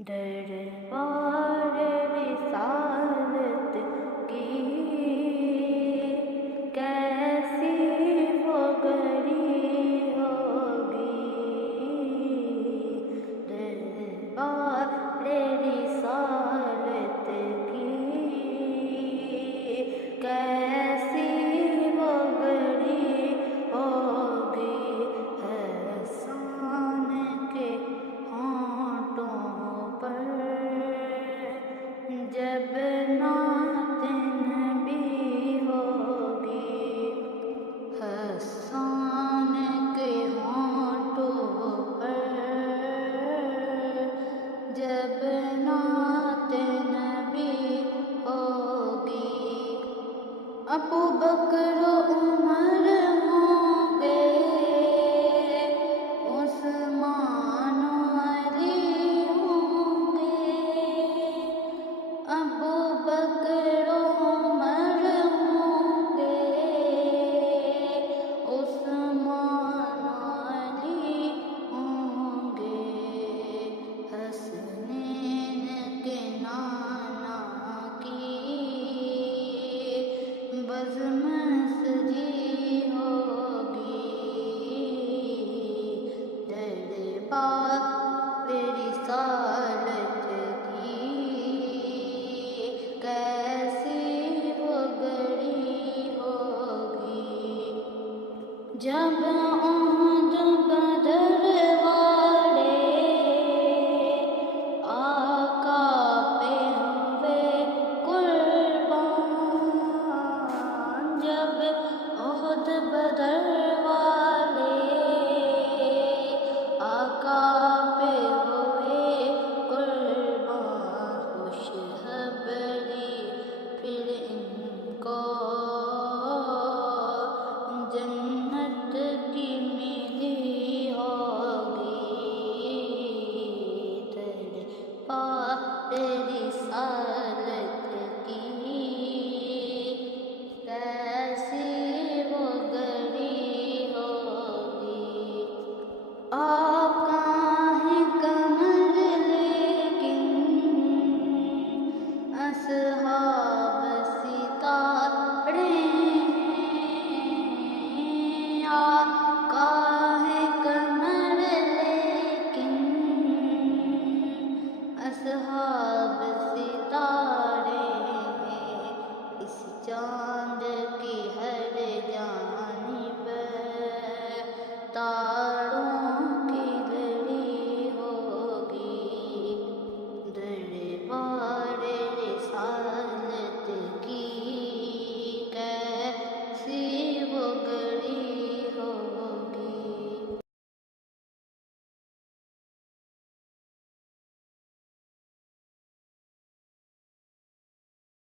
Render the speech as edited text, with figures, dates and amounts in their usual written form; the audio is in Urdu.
دربار رسالت کی کیسی وہ گھڑی ہوگی، دربار رسالت کی کیسی وہ گھڑی ہوگی، احسان کے ہونٹوں پر جب نعت نبی ہوگی، احسان کے ہونٹوں پر جب نعت نبی ہوگی، ابو بکر و عمر ہوں گے، عثمان و علی ہوں گے، ابو بکر و عمر ہوں گے، عثمان و علی ہوں گے، حسنین کے نانا کی بزم سجی ہوگی، دربار رسالت کی کیسی وہ گھڑی ہوگی، جب احد بدر والے آقا پہ ہوئے قربان، جب احد بدر والے آقا پہ ہوئے قربان، خوشخبری پھر ان کو جنت کی ملی ہوگی، دربار رسالت کی کیسی وہ گھڑی ہوگی، آقا ہیں قمر لیکن اصحاب ستارے ہیں، آقا ہیں قمر لیکن اصحاب